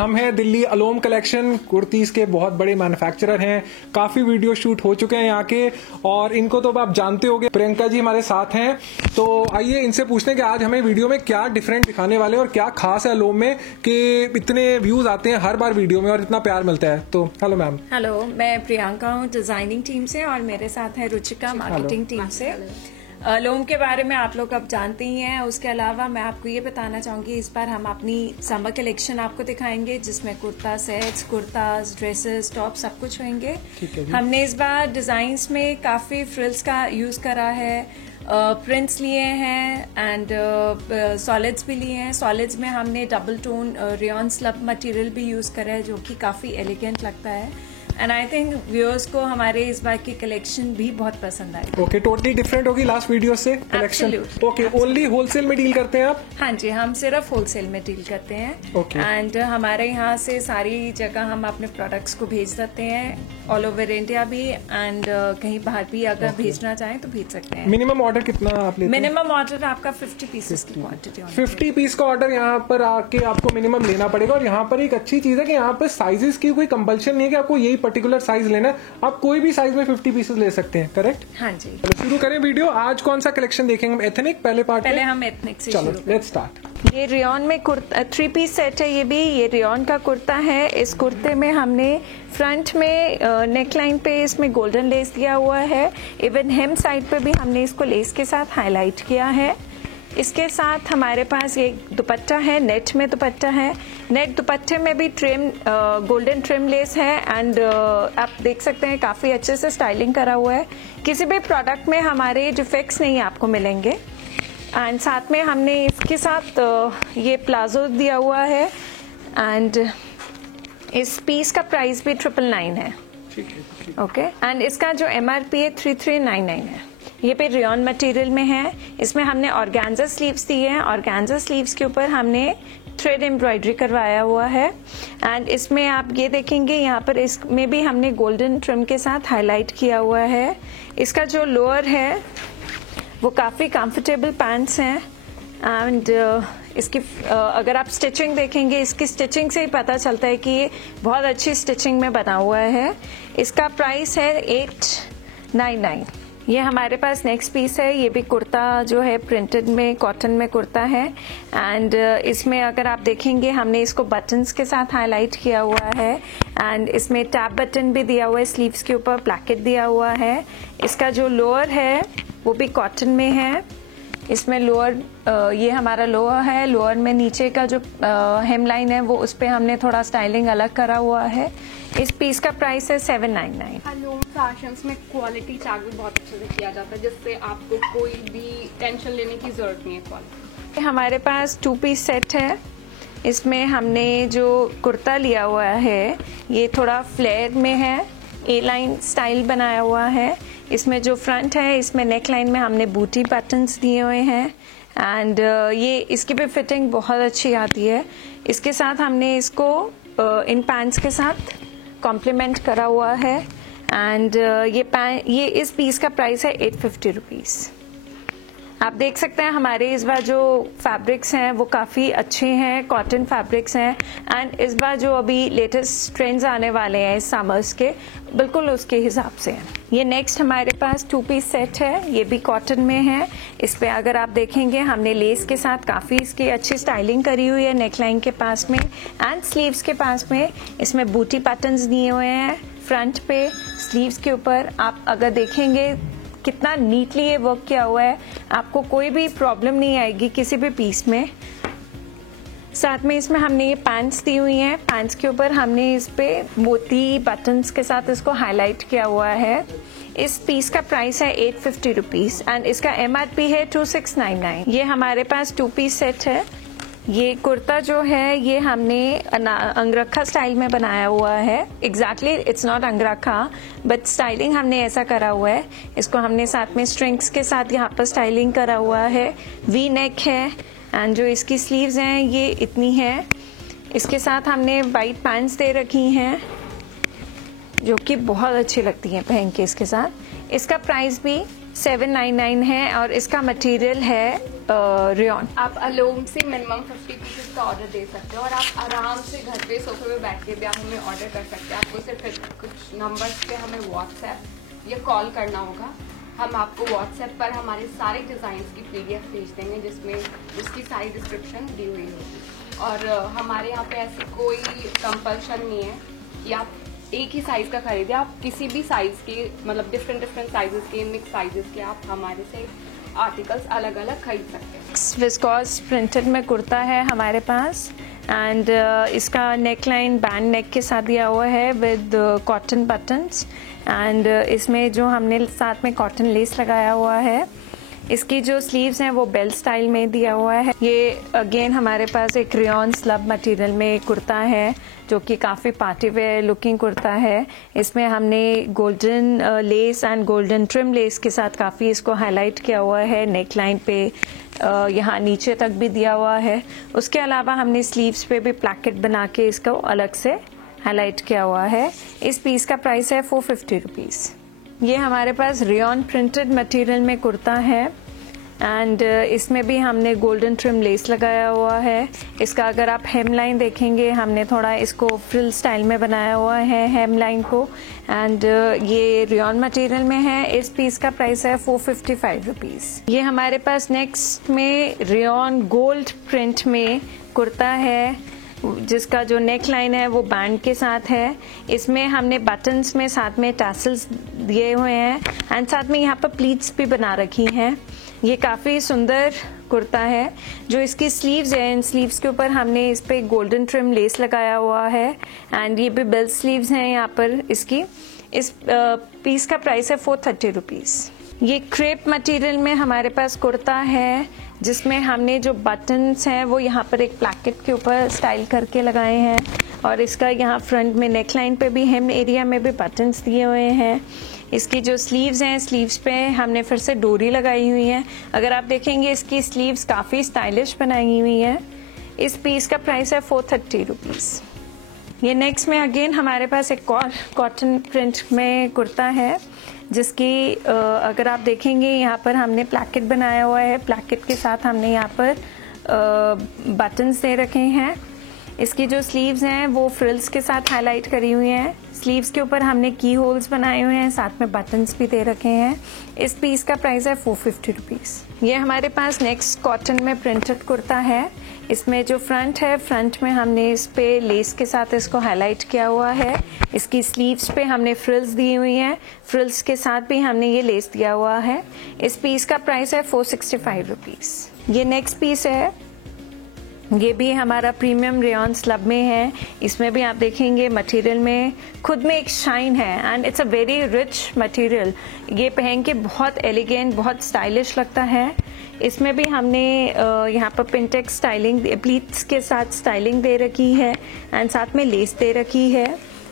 हम हैं दिल्ली अलोम कलेक्शन कुर्तीज के बहुत बड़े मैन्युफैक्चरर हैं, काफी वीडियो शूट हो चुके हैं यहाँ के और इनको तो आप जानते होंगे। प्रियंका जी हमारे साथ हैं, तो आइए इनसे पूछते हैं कि आज हमें वीडियो में क्या डिफरेंट दिखाने वाले हैं और क्या खास है अलोम में कि इतने व्यूज आते हैं हर बार वीडियो में और इतना प्यार मिलता है। तो हेलो मैम। हेलो, मैं प्रियंका हूँ डिजाइनिंग टीम से और मेरे साथ है रुचिका मार्केटिंग टीम से। अलोम के बारे में आप लोग अब जानते ही हैं। उसके अलावा मैं आपको ये बताना चाहूँगी, इस बार हम अपनी समर कलेक्शन आपको दिखाएंगे जिसमें kurta sets, kurtas, dresses, top सब कुछ होंगे। हमने इस बार डिज़ाइंस में काफ़ी फ्रिल्स का यूज़ करा है, प्रिंट्स लिए हैं एंड सॉलिड्स भी लिए हैं। सॉलिड्स में हमने double tone rayon slub material भी यूज़ करा है जो कि काफ़ी एलिगेंट लगता है एंड आई थिंक व्यूअर्स को हमारे इस बार की कलेक्शन भी बहुत पसंद आई। ओके, टोटली डिफरेंट होगी लास्ट वीडियो से कलेक्शन। ओके, ओनली होलसेल में डील करते हैं आप? हाँ जी, हम सिर्फ होलसेल में डील करते हैं एंड हमारे यहाँ से सारी जगह हम अपने प्रोडक्ट्स को भेज देते हैं, ऑल ओवर इंडिया भी एंड कहीं बाहर भी अगर भेजना चाहें तो भेज सकते हैं। मिनिमम ऑर्डर कितना आप लेते हैं? मिनिमम ऑर्डर आपका 50 पीसेस की क्वांटिटी। 50 पीस का ऑर्डर यहाँ पर आके आपको मिनिमम लेना पड़ेगा। और यहाँ पर एक अच्छी चीज है कि यहाँ पर साइजेस की कोई कंपल्शन नहीं है कि आपको यही पर्टिकुलर साइज लेना है, आप कोई भी साइज में 50 पीसेस ले सकते हैं, करेक्ट? हाँ जी। चलो शुरू करें वीडियो। आज कौन सा कलेक्शन देखेंगे हम? एथनिक पहले पार्ट पहले हम एथनिक से चलो लेट्स स्टार्ट। ये रेयॉन में कुर्ता 3 पीस सेट है। ये रेयॉन का कुर्ता है। इस कुर्ते में हमने फ्रंट में नेकलाइन पे इसमें गोल्डन लेस दिया हुआ है, इवन हेम साइड पे भी हमने इसको लेस के साथ हाईलाइट किया है। इसके साथ हमारे पास ये दुपट्टा है, नेट में दुपट्टा है। नेट दुपट्टे में भी ट्रिम गोल्डन ट्रिम लेस है एंड आप देख सकते हैं काफ़ी अच्छे से स्टाइलिंग करा हुआ है। किसी भी प्रोडक्ट में हमारे डिफेक्ट्स नहीं आपको मिलेंगे। एंड साथ में हमने इसके साथ ये प्लाजो दिया हुआ है एंड इस पीस का प्राइस भी 999 है। ओके, एंड इसका जो MRP है 3399 है। ये पे रेयॉन मटेरियल में है। इसमें हमने ऑर्गेन्जा स्लीव्स दी हैं। ऑर्गेन्जा स्लीव्स के ऊपर हमने थ्रेड एम्ब्रॉयडरी करवाया हुआ है एंड इसमें आप ये देखेंगे यहाँ पर इसमें भी हमने गोल्डन ट्रिम के साथ हाईलाइट किया हुआ है। इसका जो लोअर है वो काफ़ी कंफर्टेबल पैंट्स हैं एंड इसकी अगर आप स्टिचिंग देखेंगे, इसकी स्टिचिंग से ही पता चलता है कि ये बहुत अच्छी स्टिचिंग में बना हुआ है। इसका प्राइस है 899। ये हमारे पास नेक्स्ट पीस है। ये भी कुर्ता जो है प्रिंटेड में कॉटन में कुर्ता है एंड इसमें अगर आप देखेंगे हमने इसको बटन्स के साथ हाईलाइट किया हुआ है एंड इसमें टैप बटन भी दिया हुआ है, स्लीव्स के ऊपर प्लैकेट दिया हुआ है। इसका जो लोअर है वो भी कॉटन में है। इसमें लोअर ये हमारा लोअर है। लोअर में नीचे का जो हेम लाइन है वो उस पर हमने थोड़ा स्टाइलिंग अलग करा हुआ है। इस पीस का प्राइस है 799। अलोम फैशंस में क्वालिटी चेक भी बहुत अच्छे से किया जाता है जिससे आपको कोई भी टेंशन लेने की जरूरत नहीं है। क्वालिटी हमारे पास 2 पीस सेट है। इसमें हमने जो कुर्ता लिया हुआ है ये थोड़ा फ्लेयर में है, ए लाइन स्टाइल बनाया हुआ है। इसमें जो फ्रंट है इसमें नेक लाइन में हमने बूटी पैटर्न्स दिए हुए हैं एंड ये इसकी भी फिटिंग बहुत अच्छी आती है। इसके साथ हमने इसको इन पैंट्स के साथ कॉम्प्लीमेंट करा हुआ है एंड ये इस पीस का प्राइस है 850 रुपीज़। आप देख सकते हैं हमारे इस बार जो फैब्रिक्स हैं वो काफ़ी अच्छे हैं, कॉटन फैब्रिक्स हैं एंड इस बार जो अभी लेटेस्ट ट्रेंड्स आने वाले हैं इस समर्स के, बिल्कुल उसके हिसाब से हैं। ये नेक्स्ट हमारे पास 2 पीस सेट है। ये भी कॉटन में है। इस पे अगर आप देखेंगे हमने लेस के साथ काफ़ी इसकी अच्छी स्टाइलिंग करी हुई है नेकलाइन के पास में एंड स्लीव्स के पास में। इसमें बूटी पैटर्न्स दिए हुए हैं फ्रंट पे, स्लीव्स के ऊपर। आप अगर देखेंगे कितना नीटली ये वर्क किया हुआ है, आपको कोई भी प्रॉब्लम नहीं आएगी किसी भी पीस में। साथ में इसमें हमने ये पैंट्स दी हुई हैं। पैंट्स के ऊपर हमने इस पे मोती बटन्स के साथ इसको हाईलाइट किया हुआ है। इस पीस का प्राइस है 850 रुपीज़ एंड इसका MRP है 2699। ये हमारे पास 2 पीस सेट है। ये कुर्ता जो है ये हमने अंगरखा स्टाइल में बनाया हुआ है। Exactly it's not अंगरखा but styling हमने ऐसा करा हुआ है। इसको हमने साथ में स्ट्रिंग्स के साथ यहाँ पर स्टाइलिंग करा हुआ है। वी नेक है एंड जो इसकी स्लीव्स हैं ये इतनी है। इसके साथ हमने वाइट पैंट्स दे रखी हैं जो कि बहुत अच्छी लगती हैं पहन के इसके साथ। इसका प्राइस भी 799 है और इसका मटेरियल है रेयॉन। आप अलोम से मिनिमम 50 पीसेस का ऑर्डर दे सकते हो और आप आराम से घर पे सोफे पे बैठ के भी आप हमें ऑर्डर कर सकते हैं। आपको सिर्फ कुछ नंबर्स पे हमें व्हाट्सएप या कॉल करना होगा। हम आपको व्हाट्सएप पर हमारे सारे डिज़ाइंस की PDF भेज देंगे जिसमें उसकी सारी डिस्क्रिप्शन दी हुई होगी। और हमारे यहाँ पे ऐसी कोई कंपल्शन नहीं है कि आप एक ही साइज़ का खरीदें। आप किसी भी साइज़ के मतलब डिफरेंट साइजेस के मिक्स साइजेस के आप हमारे से आर्टिकल्स अलग अलग खरीद सकते हैं। विस्कोस प्रिंटेड में कुर्ता है हमारे पास एंड इसका नेक लाइन बैंड नेक के साथ दिया हुआ है विद कॉटन बटन्स एंड इसमें जो हमने साथ में कॉटन लेस लगाया हुआ है। इसकी जो स्लीव्स हैं वो बेल स्टाइल में दिया हुआ है। ये अगेन हमारे पास एक रेयॉन स्लब मटेरियल में कुर्ता है जो कि काफ़ी पार्टी वेयर लुकिंग कुर्ता है। इसमें हमने golden less and golden trim less के साथ काफ़ी इसको हाईलाइट किया हुआ है। नेक लाइन पे यहाँ नीचे तक भी दिया हुआ है। उसके अलावा हमने स्लीव्स पे भी प्लैकेट बना के इसको अलग से हाईलाइट किया हुआ है। इस पीस का प्राइस है 450 रुपीज़। ये हमारे पास रेयॉन प्रिंटेड मटेरियल में कुर्ता है एंड इसमें भी हमने गोल्डन ट्रिम लेस लगाया हुआ है। इसका अगर आप हेम लाइन देखेंगे हमने थोड़ा इसको फ्रिल स्टाइल में बनाया हुआ है हेम लाइन को एंड ये रेयॉन मटेरियल में है। इस पीस का प्राइस है 455 रुपीज़। ये हमारे पास नेक्स्ट में रेयॉन गोल्ड प्रिंट में कुर्ता है जिसका जो नेक लाइन है वो बैंड के साथ है। इसमें हमने बटन्स में साथ में टैसल्स दिए हुए हैं एंड साथ में यहाँ पर प्लीट्स भी बना रखी हैं। ये काफ़ी सुंदर कुर्ता है। जो इसकी स्लीव्स हैं इन स्लीव्स के ऊपर हमने इस पे गोल्डन ट्रिम लेस लगाया हुआ है एंड ये भी बेल स्लीव्स हैं यहाँ पर इसकी। इस पीस का प्राइस है 430 रुपीज़। ये क्रेप मटेरियल में हमारे पास कुर्ता है जिसमें हमने जो बटन्स हैं वो यहाँ पर एक प्लैकेट के ऊपर स्टाइल करके लगाए हैं और इसका यहाँ फ्रंट में नेक लाइन पे भी हेम एरिया में भी बटन्स दिए हुए हैं। इसकी जो स्लीव्स हैं स्लीव्स पे हमने फिर से डोरी लगाई हुई है। अगर आप देखेंगे इसकी स्लीव्स काफ़ी स्टाइलिश बनाई हुई हैं। इस पीस का प्राइस है 430 रुपीज़। ये नेक्स्ट में अगेन हमारे पास एक कॉटन प्रिंट में कुर्ता है जिसकी अगर आप देखेंगे यहाँ पर हमने प्लैकेट बनाया हुआ है। प्लैकेट के साथ हमने यहाँ पर बटन्स दे रखे हैं। इसकी जो स्लीव्स हैं वो फ्रिल्स के साथ हाईलाइट करी हुई हैं। स्लीव्स के ऊपर हमने की होल्स बनाए हुए हैं, साथ में बटन्स भी दे रखे हैं। इस पीस का प्राइस है 450 रुपीज़। ये हमारे पास नेक्स्ट कॉटन में प्रिंटेड कुर्ता है। इसमें जो फ्रंट है फ्रंट में हमने इस पे लेस के साथ इसको हाईलाइट किया हुआ है। इसकी स्लीव्स पे हमने फ्रिल्स दी हुई हैं, फ्रिल्स के साथ भी हमने ये लेस दिया हुआ है। इस पीस का प्राइस है 465 रुपीज़। ये नेक्स्ट पीस है, ये भी हमारा प्रीमियम रेयॉन स्लब में है। इसमें भी आप देखेंगे मटेरियल में खुद में एक शाइन है and it's a very rich material. ये पहन के बहुत एलिगेंट बहुत स्टाइलिश लगता है। इसमें भी हमने यहाँ पर पिंटेक्स स्टाइलिंग प्लीट्स के साथ स्टाइलिंग दे रखी है एंड साथ में लेस दे रखी है।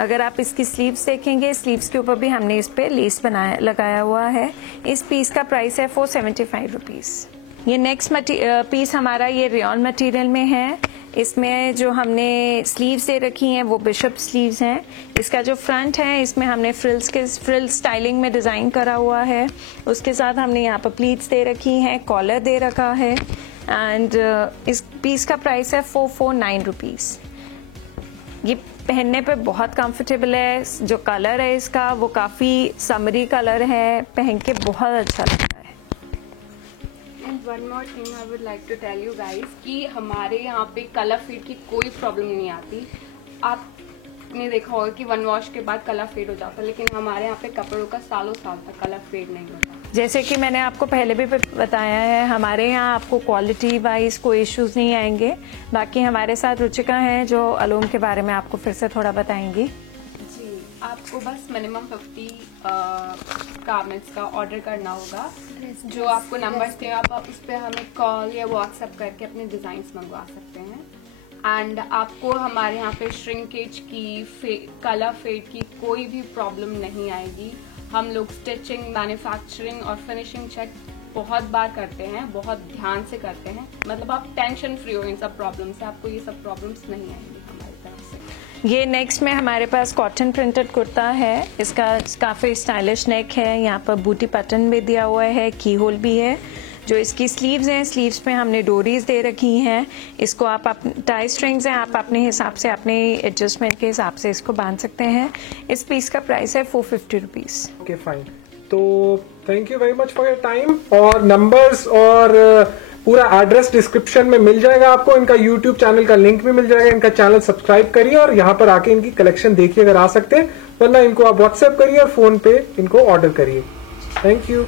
अगर आप इसकी स्लीव्स देखेंगे स्लीव्स के ऊपर भी हमने इस पे लेस लगाया हुआ है। इस पीस का प्राइस है 475 रुपीज़। ये नेक्स्ट पीस हमारा ये रेयॉन मटेरियल में है। इसमें जो हमने स्लीव्स दे रखी हैं वो बिशप स्लीव्स हैं। इसका जो फ्रंट है इसमें हमने फ्रिल स्टाइलिंग में डिज़ाइन करा हुआ है। उसके साथ हमने यहाँ पर प्लीट्स दे रखी हैं, कॉलर दे रखा है एंड इस पीस का प्राइस है 449 रुपीज़। ये पहनने पे बहुत कंफर्टेबल है। जो कलर है इसका वो काफ़ी समरी कलर है, पहन के बहुत अच्छा लगता है। And one more thing I would like to tell you guys कि हमारे यहाँ पे कलर फेड की कोई प्रॉब्लम नहीं आती। आपने देखा होगा कि वन वॉश के बाद कलर फेड हो जाता है, लेकिन हमारे यहाँ पे कपड़ों का सालों साल तक कलर फेड नहीं होता। जैसे कि मैंने आपको पहले भी बताया है हमारे यहाँ आपको क्वालिटी वाइज कोई इश्यूज नहीं आएंगे। बाकी हमारे साथ रुचिका हैं जो अलोम के बारे में आपको फिर से थोड़ा बताएंगी। जी, आपको बस मिनिमम 50 गारमेंट्स का ऑर्डर करना होगा। जो आपको नंबर्स थे आप उस पर हमें कॉल या व्हाट्सएप करके अपने डिज़ाइंस मंगवा सकते हैं। एंड आपको हमारे यहाँ पे श्रिंकेज की कलर फेड की कोई भी प्रॉब्लम नहीं आएगी। हम लोग स्टिचिंग, मैन्युफैक्चरिंग और फिनिशिंग चेक बहुत बार करते हैं, बहुत ध्यान से करते हैं। मतलब आप टेंशन फ्री हो इन सब प्रॉब्लम से, आपको ये सब प्रॉब्लम्स नहीं आएंगी हमारी तरफ से। ये नेक्स्ट में हमारे पास कॉटन प्रिंटेड कुर्ता है। इसका काफ़ी स्टाइलिश नेक है, यहाँ पर बूटी पैटर्न भी दिया हुआ है, की होल भी है। जो इसकी स्लीव्स हैं, स्लीव्स पे हमने डोरीज दे रखी हैं। इसको आप टाई स्ट्रिंग्स हैं, आप अपने हिसाब से, अपने एडजस्टमेंट के हिसाब से इसको बांध सकते हैं। इस पीस का प्राइस है 450 रुपीज़। ओके फाइन, तो thank you very much for your time. और नंबर्स और पूरा एड्रेस डिस्क्रिप्शन में मिल जाएगा आपको। इनका यूट्यूब चैनल का लिंक भी मिल जाएगा। इनका चैनल सब्सक्राइब करिए और यहाँ पर आके इनकी कलेक्शन देखिए अगर आ सकते हैं, वरना इनको आप व्हाट्सएप करिए और फोन पे इनको ऑर्डर करिए। Thank you.